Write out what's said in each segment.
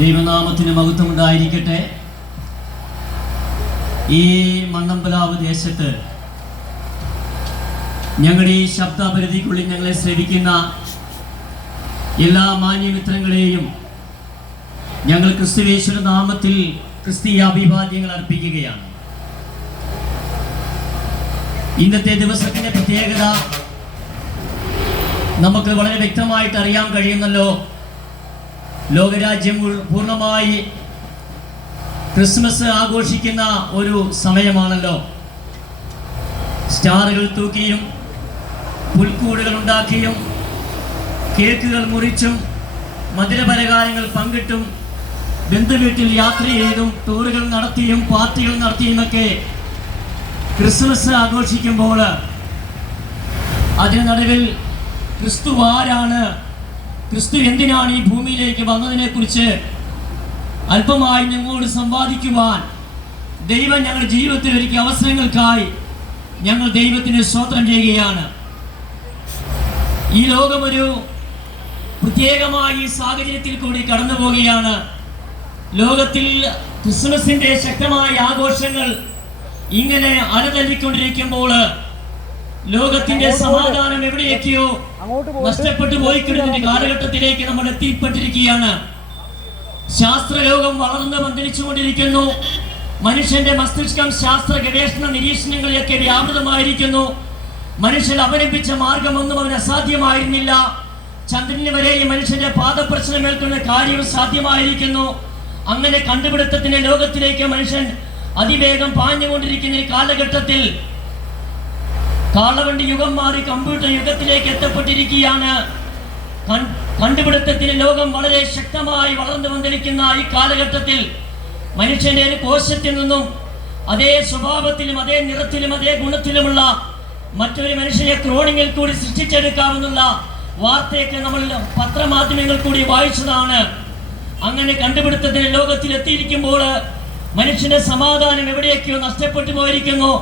ദൈവനാമത്തിന് മഹത്വമുണ്ടായിരിക്കട്ടെ. ഈ മണ്ണമ്പലാവ് ദേശത്ത് ഞങ്ങളുടെ ഈ ശബ്ദപരിധിക്കുള്ളിൽ ഞങ്ങളെ ശ്രവിക്കുന്ന എല്ലാ മാന്യമിത്രങ്ങളെയും ഞങ്ങൾ ക്രിസ്തുവേശ്വര നാമത്തിൽ ക്രിസ്തീയ അഭിവാദ്യങ്ങൾ അർപ്പിക്കുകയാണ്. ഇന്നത്തെ ദിവസത്തിന്റെ പ്രത്യേകത നമുക്ക് വളരെ വ്യക്തമായിട്ട് അറിയാൻ കഴിയുന്നല്ലോ. ലോകരാജ്യം പൂർണ്ണമായി ക്രിസ്മസ് ആഘോഷിക്കുന്ന ഒരു സമയമാണല്ലോ. സ്റ്റാറുകൾ തൂക്കിയും പുൽക്കൂടുകൾ ഉണ്ടാക്കിയും കേക്കുകൾ മുറിച്ചും മധുരപലഹാരങ്ങൾ പങ്കിട്ടും ബന്ധുവീട്ടിൽ യാത്ര ചെയ്തും ടൂറുകൾ നടത്തിയും പാർട്ടികൾ നടത്തിയുമൊക്കെ ക്രിസ്മസ് ആഘോഷിക്കുമ്പോൾ അതിന് നടുവിൽ ക്രിസ്തു ആരാണ്, ക്രിസ്തു എന്തിനാണ് ഈ ഭൂമിയിലേക്ക് വന്നതിനെ കുറിച്ച് അല്പമായി ഞങ്ങളോട് സംവാദിക്കുവാൻ ദൈവം ഞങ്ങളുടെ ജീവിതത്തിൽ ഒരുക്കിയ അവസരങ്ങൾക്കായി ഞങ്ങൾ ദൈവത്തിന് സ്തോത്രം ചെയ്യുകയാണ്. ഈ ലോകമൊരു പ്രത്യേകമായ ഈ സാഹചര്യത്തിൽ കൂടി കടന്നു പോവുകയാണ്. ലോകത്തിൽ ക്രിസ്മസിന്റെ ശക്തമായ ആഘോഷങ്ങൾ ഇങ്ങനെ അലതല്ലിക്കൊണ്ടിരിക്കുമ്പോൾ ലോകത്തിന്റെ സമാധാനം എവിടെയൊക്കെയോ നഷ്ടപ്പെട്ടു പോയിക്കൊണ്ടിരുന്ന കാലഘട്ടത്തിലേക്ക് നമ്മൾ എത്തിപ്പെട്ടിരിക്കുകയാണ്. ശാസ്ത്രലോകം വളർന്ന് പന്തലിച്ചുകൊണ്ടിരിക്കുന്നു. മനുഷ്യന്റെ മസ്തിഷ്കം ശാസ്ത്ര ഗവേഷണ നിരീക്ഷണങ്ങളിലൊക്കെ വ്യാപൃതമായിരിക്കുന്നു. മനുഷ്യൻ അവലംബിച്ച മാർഗമൊന്നും അവന് അസാധ്യമായിരുന്നില്ല. ചന്ദ്രന് വരെ ഈ മനുഷ്യന്റെ പാദപ്രശ്നമേൽക്കുന്ന കാര്യം സാധ്യമായിരിക്കുന്നു. അങ്ങനെ കണ്ടുപിടുത്തത്തിന്റെ ലോകത്തിലേക്ക് മനുഷ്യൻ അതിവേഗം പാഞ്ഞുകൊണ്ടിരിക്കുന്ന ഈ കാലഘട്ടത്തിൽ കാളവണ്ടി യുഗം മാറി കമ്പ്യൂട്ടർ യുഗത്തിലേക്ക് എത്തപ്പെട്ടിരിക്കുകയാണ്. കണ്ടുപിടുത്തത്തിന്റെ ലോകം വളരെ ശക്തമായി വളർന്നു വന്നിരിക്കുന്ന ഈ കാലഘട്ടത്തിൽ മനുഷ്യന്റെ ഒരു കോശത്തിൽ നിന്നും അതേ സ്വഭാവത്തിലും അതേ നിറത്തിലും അതേ ഗുണത്തിലുമുള്ള മറ്റൊരു മനുഷ്യനെ ക്രോണിങ്ങിൽ കൂടി സൃഷ്ടിച്ചെടുക്കാമെന്നുള്ള വാർത്തയൊക്കെ നമ്മൾ പത്രമാധ്യമങ്ങൾ കൂടി വായിച്ചതാണ്. അങ്ങനെ കണ്ടുപിടുത്തത്തിന്റെ ലോകത്തിൽ എത്തിയിരിക്കുമ്പോൾ മനുഷ്യന്റെ സമാധാനം എവിടെയൊക്കെയോ നഷ്ടപ്പെട്ടു പോയിരിക്കുന്നു.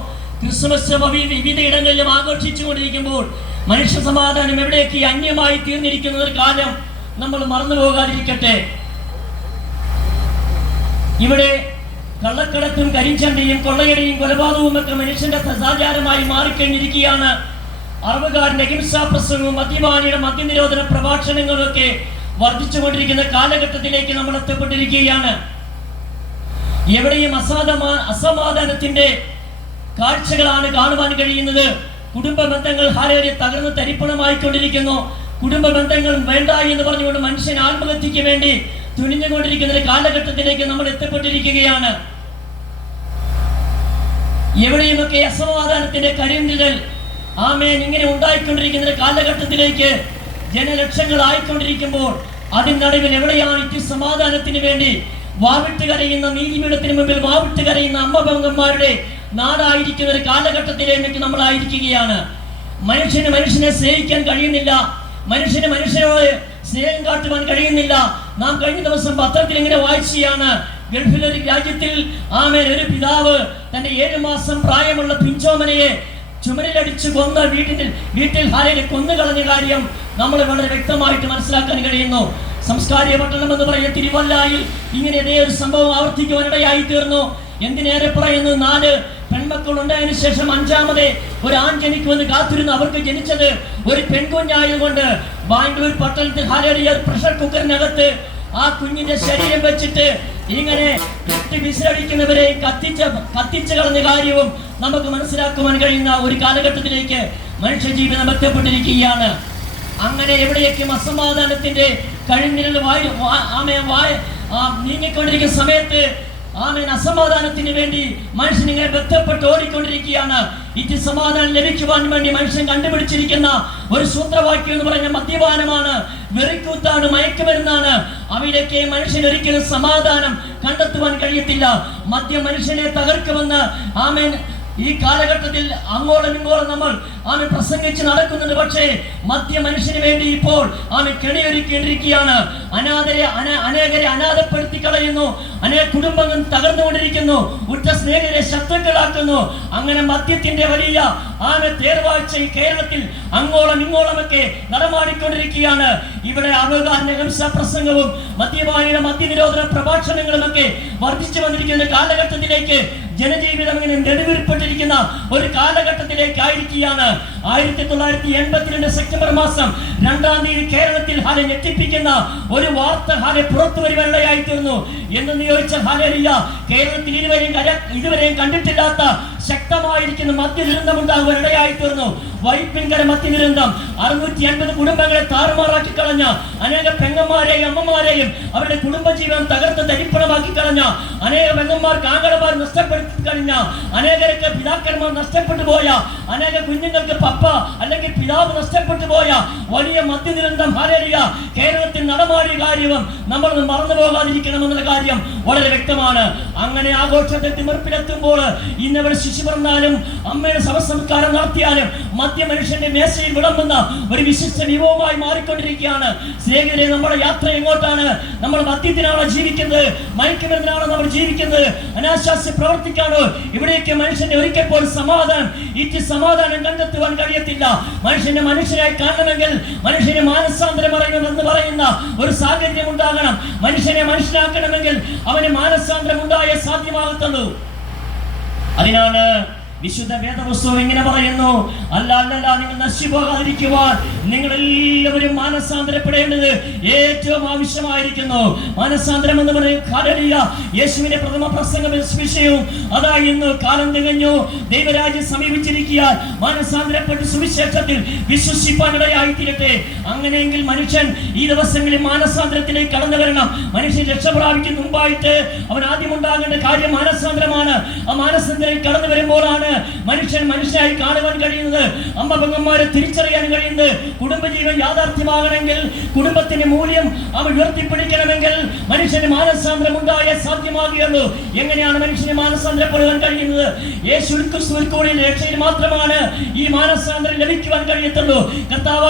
ക്രിസ്മസ് വിവിധയിടങ്ങളിലും ആഘോഷിച്ചുകൊണ്ടിരിക്കുമ്പോൾ മനുഷ്യ സമാധാനം എവിടെയൊക്കെ അന്യമായി തീർന്നിരിക്കുന്ന ഒരു കാലം നമ്മൾ മറന്നു പോകാതിരിക്കട്ടെ. ഇവിടെ കള്ളക്കടത്തും കരിഞ്ചന്തയും കൊള്ളയടിയും കൊലപാതകവും ഒക്കെ മനുഷ്യന്റെ സദാചാരമായി മാറിക്കഴിഞ്ഞിരിക്കുകയാണ്. അറവുകാരന്റെ ഹിംസാപ്രസംഗവും മദ്യപാനിയുടെ മദ്യനിരോധന പ്രഭാഷണങ്ങളും ഒക്കെ വർദ്ധിച്ചുകൊണ്ടിരിക്കുന്ന കാലഘട്ടത്തിലേക്ക് നമ്മൾ എത്തപ്പെട്ടിരിക്കുകയാണ്. എവിടെയും അസമാധാനത്തിന്റെ കാഴ്ചകളാണ് കാണുവാൻ കഴിയുന്നത്. കുടുംബ ബന്ധങ്ങൾ ഹാലേറെ തകർന്ന് തരിപ്പണമായിക്കൊണ്ടിരിക്കുന്നു. കുടുംബ ബന്ധങ്ങൾ വേണ്ട എന്ന് പറഞ്ഞുകൊണ്ട് മനുഷ്യൻ ആത്മഹത്യക്ക് വേണ്ടി തുനിഞ്ഞുകൊണ്ടിരിക്കുന്ന ഒരു കാലഘട്ടത്തിലേക്ക് നമ്മൾ എത്തപ്പെട്ടിരിക്കുകയാണ്. എവിടെയുമൊക്കെ അസമാധാനത്തിന്റെ കരിനിഴൽ ആമേൻ ഇങ്ങനെ ഉണ്ടായിക്കൊണ്ടിരിക്കുന്ന ഒരു കാലഘട്ടത്തിലേക്ക് ജനലക്ഷങ്ങൾ ആയിക്കൊണ്ടിരിക്കുമ്പോൾ അതിന് നടുവിൽ എവിടെയാണ് ഈ സമാധാനത്തിന് വേണ്ടി വാവിട്ട് കരയുന്ന നീതിപീഠത്തിന് മുമ്പിൽ വാവിട്ട് കരയുന്ന അമ്മപങ്കന്മാരുടെ നാടായിരിക്കുന്ന ഒരു കാലഘട്ടത്തിലേക്ക് നമ്മളായിരിക്കുകയാണ്. മനുഷ്യനെ സ്നേഹിക്കാൻ കഴിയുന്നില്ല. മനുഷ്യനോട് സ്നേഹം കാട്ടുവാൻ കഴിയുന്നില്ല. നാം കഴിഞ്ഞ ദിവസം പത്രത്തിൽ ഇങ്ങനെ വായിച്ചാണ്, ഗൾഫിലൊരു രാജ്യത്തിൽ ഒരു പിതാവ് തന്റെ 7 മാസം പ്രായമുള്ള പിഞ്ചോമനയെ ചുമരിലടിച്ച് കൊന്ന വീട്ടിൽ ഹാരനെ കൊന്നുകളഞ്ഞ കാര്യം നമ്മൾ വളരെ വ്യക്തമായിട്ട് മനസ്സിലാക്കാൻ കഴിയുന്നു. സംസ്കാരിക പട്ടണം എന്ന് പറയുന്ന തിരുവല്ലായിൽ ഇങ്ങനെ ഇതേ ഒരു സംഭവം ആവർത്തിക്കുവാനിടയായി തീർന്നു. എന്തിനേറെ പറയുന്നു, 4 പെൺമക്കൾ ഉണ്ടായതിനു ശേഷം 5ാമത് ഒരു ആൺ ജനിക്കുമെന്ന് കാത്തിരുന്നു. അവർക്ക് ജനിച്ചത് ഒരു പെൺകുഞ്ഞായതുകൊണ്ട് ബാംഗ്ലൂർ പട്ടണത്തിൽ ഹാരടിയ പ്രഷർ കുക്കറിനകത്ത് ആ കുഞ്ഞിന്റെ ശരീരം വെച്ചിട്ട് ഇങ്ങനെ വിസിലടിക്കുന്നവരെ കത്തിച്ചു കളഞ്ഞ കാര്യവും നമുക്ക് മനസ്സിലാക്കുവാൻ കഴിയുന്ന ഒരു കാലഘട്ടത്തിലേക്ക് മനുഷ്യജീവിതം എത്തപ്പെട്ടിരിക്കുകയാണ്. അങ്ങനെ എവിടെയൊക്കെയും അസമാധാനത്തിന്റെ കഴിഞ്ഞിരുന്ന നീങ്ങിക്കൊണ്ടിരിക്കുന്ന സമയത്ത് അസമാധാനത്തിന് വേണ്ടി മനുഷ്യൻ ഇങ്ങനെ ബന്ധപ്പെട്ട് ഓടിക്കൊണ്ടിരിക്കുകയാണ്. ഇത് സമാധാനം ലഭിക്കുവാൻ വേണ്ടി മനുഷ്യൻ കണ്ടുപിടിച്ചിരിക്കുന്ന ഒരു സൂത്രവാക്യം എന്ന് പറയുന്ന മദ്യപാനമാണ്, വെറിക്കൂത്താണ്, മയക്കുമരുന്നാണ്. അവയിലൊക്കെ മനുഷ്യൻ ഒരിക്കലും സമാധാനം കണ്ടെത്തുവാൻ കഴിയത്തില്ല. മദ്യം മനുഷ്യനെ തകർക്കുമെന്ന് ഈ കാലഘട്ടത്തിൽ അങ്ങോളം ഇങ്ങോളം നമ്മൾ പ്രസംഗിച്ച് നടക്കുന്നുണ്ട്. പക്ഷേ മധ്യ മനുഷ്യന് വേണ്ടി ഇപ്പോൾ കെണിയൊരുക്കേണ്ടിയിരിക്കുകയാണ്. അനേകരെ അനാഥപ്പെടുത്തി കളയുന്നു. അനേക കുടുംബങ്ങൾ തകർന്നുകൊണ്ടിരിക്കുന്നു. ഉറ്റ സ്നേഹിതരെ ശത്രുക്കളാക്കുന്നു. അങ്ങനെ മദ്യത്തിന്റെ വലിയ തേർവാഴ്ച ഈ കേരളത്തിൽ അങ്ങോളം ഇങ്ങോളമൊക്കെ നടമാടിക്കൊണ്ടിരിക്കുകയാണ്. ഇവിടെ അവകാശ പ്രസംഗവും മദ്യപാനിയുടെ മദ്യനിരോധന പ്രഭാഷണങ്ങളുമൊക്കെ വർദ്ധിച്ചു വന്നിരിക്കുന്ന കാലഘട്ടത്തിലേക്ക് ജനജീവിതം ഇങ്ങനെ നെടുവീർപ്പെട്ടിരിക്കുന്ന ഒരു കാലഘട്ടത്തിലേക്കായിരിക്കുകയാണ്. 1982 സെപ്റ്റംബർ മാസം 2-ാം തീയതി കേരളത്തിൽ ഞെട്ടിപ്പിക്കുന്ന ഒരു വാർത്ത പുറത്തു വരുവാനിടയായി തീർന്നു. എന്ന് ചോദിച്ചാൽ ഹല്ലേലൂയ, കേരളത്തിൽ ഇതുവരെയും കണ്ടിട്ടില്ലാത്ത ശക്തമായിരിക്കുന്ന മദ്യദുരന്തം ഉണ്ടാകുവാനിടയായി തീർന്നു. വൈപ്പിൻകര മദ്യദുരന്തം 650 കുടുംബങ്ങളെ താറുമാറാക്കി കളഞ്ഞ, അനേക പെങ്ങന്മാരെയും അമ്മമാരെയും അവരുടെ കുടുംബജീവനം തകർത്ത് തരിപ്പണമാക്കി കളഞ്ഞ, അനേക പെങ്ങന്മാർക്ക് ആംഗളമാർ നഷ്ടപ്പെടുത്തി കഴിഞ്ഞ, അനേകർക്ക് പിതാക്കന്മാർ നഷ്ടപ്പെട്ടു പോയ, അനേക കുഞ്ഞുങ്ങൾക്ക് പപ്പ അല്ലെങ്കിൽ പിതാവ് നഷ്ടപ്പെട്ടു പോയ വലിയ മദ്യദുരന്തം ഹല്ലേലൂയ കേരളത്തിൽ നടമാടിയ കാര്യവും നമ്മൾ മറന്നു പോകാതിരിക്കണമെന്നുള്ള കാര്യം വളരെ വ്യക്തമാണ്. അങ്ങനെ ആഘോഷത്തെ തിമിർപ്പിലെത്തുമ്പോൾ ഇന്നവിടെ ശിശു പറഞ്ഞാലും അമ്മയുടെ ശവസംസ്കാരം നടത്തിയാലും മദ്യ മനുഷ്യന്റെ മേശയിൽ വിളമ്പുന്ന ഒരു വിശിഷ്ട വിഭവമായി മാറിക്കൊണ്ടിരിക്കുകയാണ്. സ്നേഹിതരെ, നമ്മുടെ യാത്ര എങ്ങോട്ടാണ്? നമ്മൾ മദ്യത്തിനാണോ ജീവിക്കുന്നത്? മയക്കുമരുന്നിനാണോ നമ്മൾ ജീവിക്കുന്നത്? അനാശാസ്യ പ്രവർത്തിക്കാണോ? ഇവിടേക്ക് മനുഷ്യന്റെ ഒരിക്കൽ പോലും സമാധാനം കണ്ടെത്തുവാൻ കഴിയത്തില്ല. മനുഷ്യനെ മനുഷ്യനായി കാണണമെങ്കിൽ മനുഷ്യന് മാനസാന്തരം അറിയണമെന്ന് പറയുന്ന ഒരു സാഹചര്യം ഉണ്ടാകണം. മനുഷ്യനെ മനുഷ്യനാക്കണമെങ്കിൽ അവന് മാനസാന്തരം ഉണ്ടായേ സാധ്യമാകത്തുള്ളൂ. അതിനാണ് വിശുദ്ധ വേദപുസ്തകം ഇങ്ങനെ പറയുന്നു, അല്ല നിങ്ങൾ നശിച്ചുപോകാതിരിക്കുവാൻ നിങ്ങൾ എല്ലാവരും മാനസാന്തരപ്പെടേണ്ടത് ഏറ്റവും ആവശ്യമായിരിക്കുന്നു. മാനസാന്തരം എന്ന് പറയും ഹല്ലേലൂയ യേശുവിന്റെ പ്രഥമ പ്രസംഗ വിഷയവും അതായിരുന്നു. കാലം തികഞ്ഞു, ദൈവരാജ്യം സമീപിച്ചിരിക്കാൻ മാനസാന്തരപ്പെട്ട് സുവിശേഷത്തിൽ വിശ്വസിപ്പാനിടയായി തീരട്ടെ. അങ്ങനെയെങ്കിൽ മനുഷ്യൻ ഈ ദിവസങ്ങളിൽ മാനസാന്തരത്തിലേക്ക് കടന്നു വരണം. മനുഷ്യൻ രക്ഷപ്രാപിക്കുന്ന മുമ്പായിട്ട് അവൻ ആദ്യം ഉണ്ടാകേണ്ട കാര്യം മാനസാന്തരമാണ്. ആ മാനസാന്തരം കടന്നു വരുമ്പോഴാണ് മനുഷ്യൻ മനുഷ്യനായി കാണുവാൻ കഴിയുന്നത്. അമ്മ പെങ്ങന്മാരെ തിരിച്ചറിയാൻ കഴിയുന്നത്. കുടുംബജീവൻ യാഥാർത്ഥ്യമാകണമെങ്കിൽ, കുടുംബത്തിന്റെ മൂല്യം അവൻ ഉയർത്തിപ്പിടിക്കണമെങ്കിൽ മനുഷ്യന് മാനസാന്തരം ഉണ്ടായേ സാധ്യമാകുകയുള്ളൂ. എങ്ങനെയാണ് മനുഷ്യന് മാനസാന്തരപ്പെടുവാൻ കഴിയുന്നത്? യേശു ക്രിസ്തുവിൽ കൂടി രക്ഷയിൽ മാത്രമാണ് ഈ മാനസാന്തരം ലഭിക്കുവാൻ കഴിയത്തുള്ളൂ. കർത്താവ്